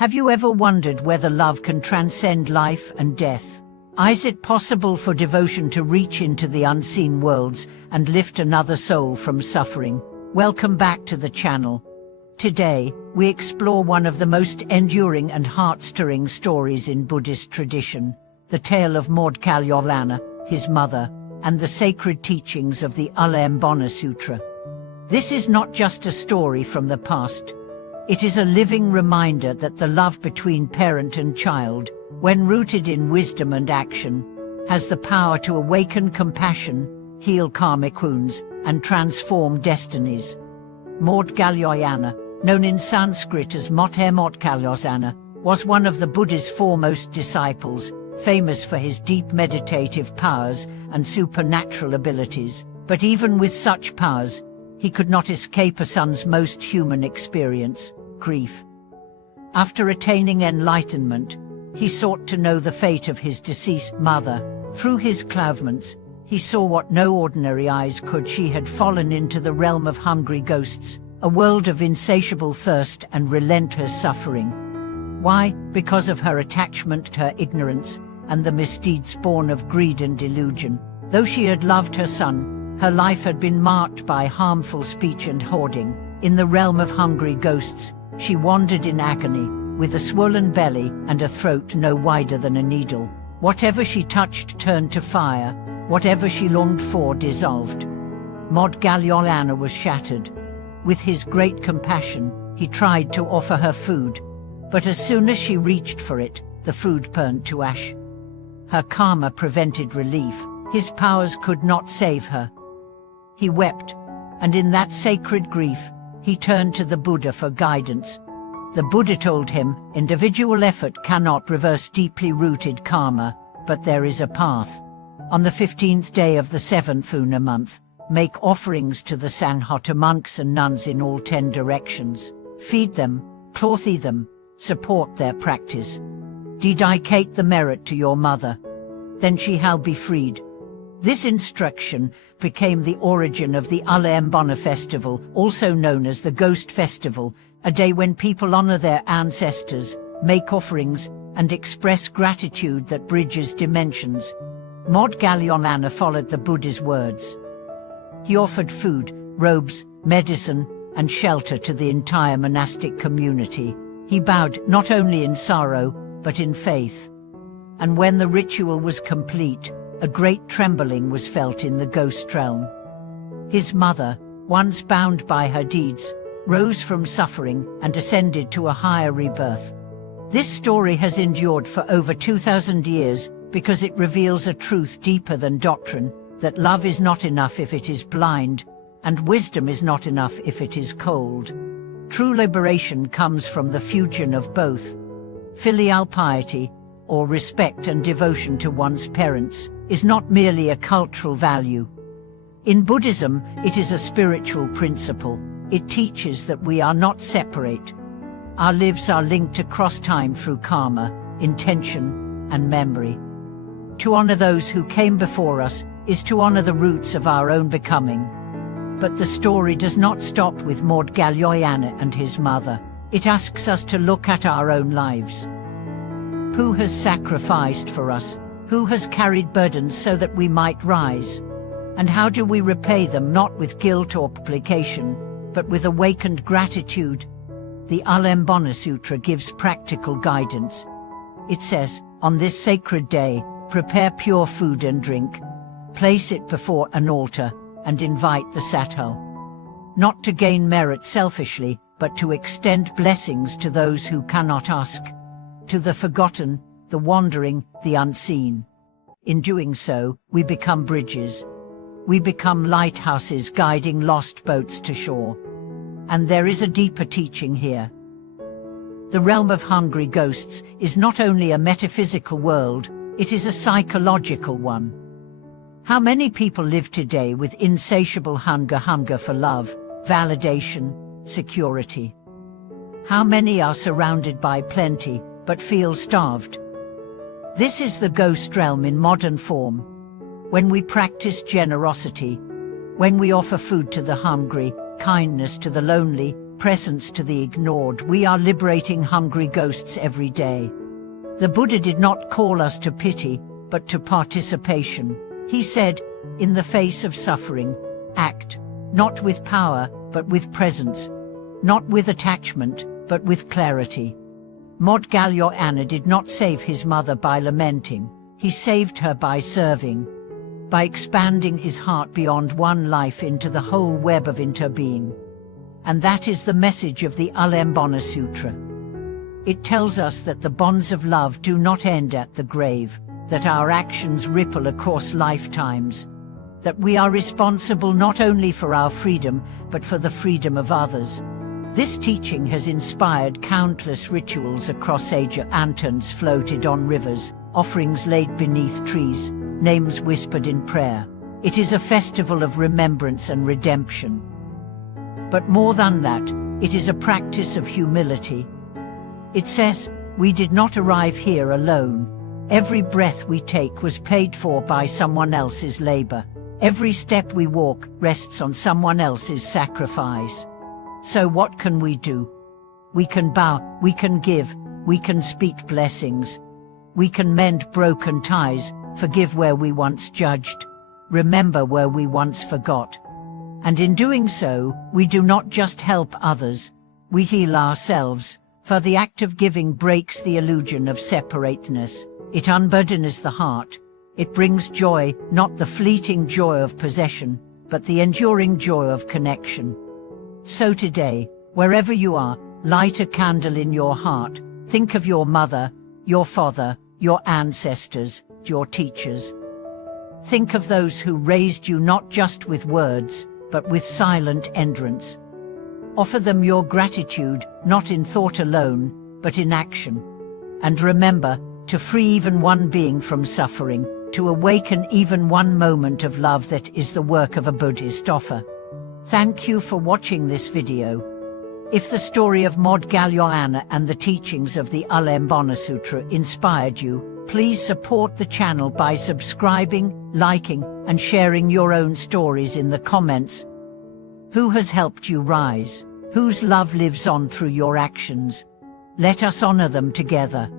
Have you ever wondered whether love can transcend life and death? Is it possible for devotion to reach into the unseen worlds and lift another soul from suffering? Welcome back to the channel. Today, we explore one of the most enduring and heart-stirring stories in Buddhist tradition, the tale of Maudgalyāyana, his mother, and the sacred teachings of the Ullambana Sutra. This is not just a story from the past. It is a living reminder that the love between parent and child, when rooted in wisdom and action, has the power to awaken compassion, heal karmic wounds, and transform destinies. Maudgalyāyana, known in Sanskrit as Maudgalyāyana, was one of the Buddha's foremost disciples, famous for his deep meditative powers and supernatural abilities. But even with such powers, he could not escape a son's most human experience, grief. After attaining enlightenment, he sought to know the fate of his deceased mother. Through his cloudments, he saw what no ordinary eyes could. She had fallen into the realm of hungry ghosts, a world of insatiable thirst and relentless suffering. Why? Because of her attachment to her ignorance and the misdeeds born of greed and delusion. Though she had loved her son, her life had been marked by harmful speech and hoarding. In the realm of hungry ghosts, she wandered in agony, with a swollen belly and a throat no wider than a needle. Whatever she touched turned to fire, whatever she longed for dissolved. Maudgalyāyana was shattered. With his great compassion, he tried to offer her food, but as soon as she reached for it, the food burned to ash. Her karma prevented relief. His powers could not save her. He wept, and in that sacred grief, he turned to the Buddha for guidance. The Buddha told him, individual effort cannot reverse deeply rooted karma, but there is a path. On the 15th day of the 7th lunar month, make offerings to the Sanghata monks and nuns in all 10 directions. Feed them, clothe them, support their practice. Dedicate the merit to your mother. Then she shall be freed. This instruction became the origin of the Ullambana festival, also known as the Ghost Festival, a day when people honor their ancestors, make offerings, and express gratitude that bridges dimensions. Maudgalyāyana followed the Buddha's words. He offered food, robes, medicine, and shelter to the entire monastic community. He bowed not only in sorrow, but in faith. And when the ritual was complete, a great trembling was felt in the ghost realm. His mother, once bound by her deeds, rose from suffering and ascended to a higher rebirth. This story has endured for over 2,000 years because it reveals a truth deeper than doctrine, that love is not enough if it is blind, and wisdom is not enough if it is cold. True liberation comes from the fusion of both. Filial piety, or respect and devotion to one's parents, is not merely a cultural value. In Buddhism, it is a spiritual principle. It teaches that we are not separate. Our lives are linked across time through karma, intention, and memory. To honor those who came before us is to honor the roots of our own becoming. But the story does not stop with Maudgalyāyana and his mother. It asks us to look at our own lives. Who has sacrificed for us? Who has carried burdens so that we might rise? And how do we repay them, not with guilt or obligation, but with awakened gratitude? The Ullambana Sutra gives practical guidance. It says, on this sacred day, prepare pure food and drink, place it before an altar, and invite the sattva. Not to gain merit selfishly, but to extend blessings to those who cannot ask, to the forgotten, the wandering, the unseen. In doing so, we become bridges. We become lighthouses guiding lost boats to shore. And there is a deeper teaching here. The realm of hungry ghosts is not only a metaphysical world, it is a psychological one. How many people live today with insatiable hunger for love, validation, security? How many are surrounded by plenty, but feel starved? This is the ghost realm in modern form. When we practice generosity, when we offer food to the hungry, kindness to the lonely, presence to the ignored. We are liberating hungry ghosts every day. The Buddha did not call us to pity, but to participation. He said, in the face of suffering, act, not with power, but with presence, not with attachment, but with clarity. Maudgalyāyana did not save his mother by lamenting. He saved her by serving, by expanding his heart beyond one life into the whole web of interbeing. And that is the message of the Ullambana Sutra. It tells us that the bonds of love do not end at the grave, that our actions ripple across lifetimes, that we are responsible not only for our freedom, but for the freedom of others. This teaching has inspired countless rituals across ages. Lanterns floated on rivers, offerings laid beneath trees, names whispered in prayer. It is a festival of remembrance and redemption. But more than that, it is a practice of humility. It says, we did not arrive here alone. Every breath we take was paid for by someone else's labor. Every step we walk rests on someone else's sacrifice. So what can we do? We can bow, we can give, we can speak blessings. We can mend broken ties, forgive where we once judged, remember where we once forgot. And in doing so, we do not just help others, we heal ourselves, for the act of giving breaks the illusion of separateness. It unburdens the heart. It brings joy, not the fleeting joy of possession, but the enduring joy of connection. So today, wherever you are, light a candle in your heart. Think of your mother, your father, your ancestors, your teachers. Think of those who raised you not just with words, but with silent endurance. Offer them your gratitude, not in thought alone, but in action. And remember, to free even one being from suffering, to awaken even one moment of love, that is the work of a Buddhist offer. Thank you for watching this video. If the story of Maudgalyāyana and the teachings of the Ullambana Sutra inspired you, please support the channel by subscribing, liking, and sharing your own stories in the comments. Who has helped you rise? Whose love lives on through your actions? Let us honor them together.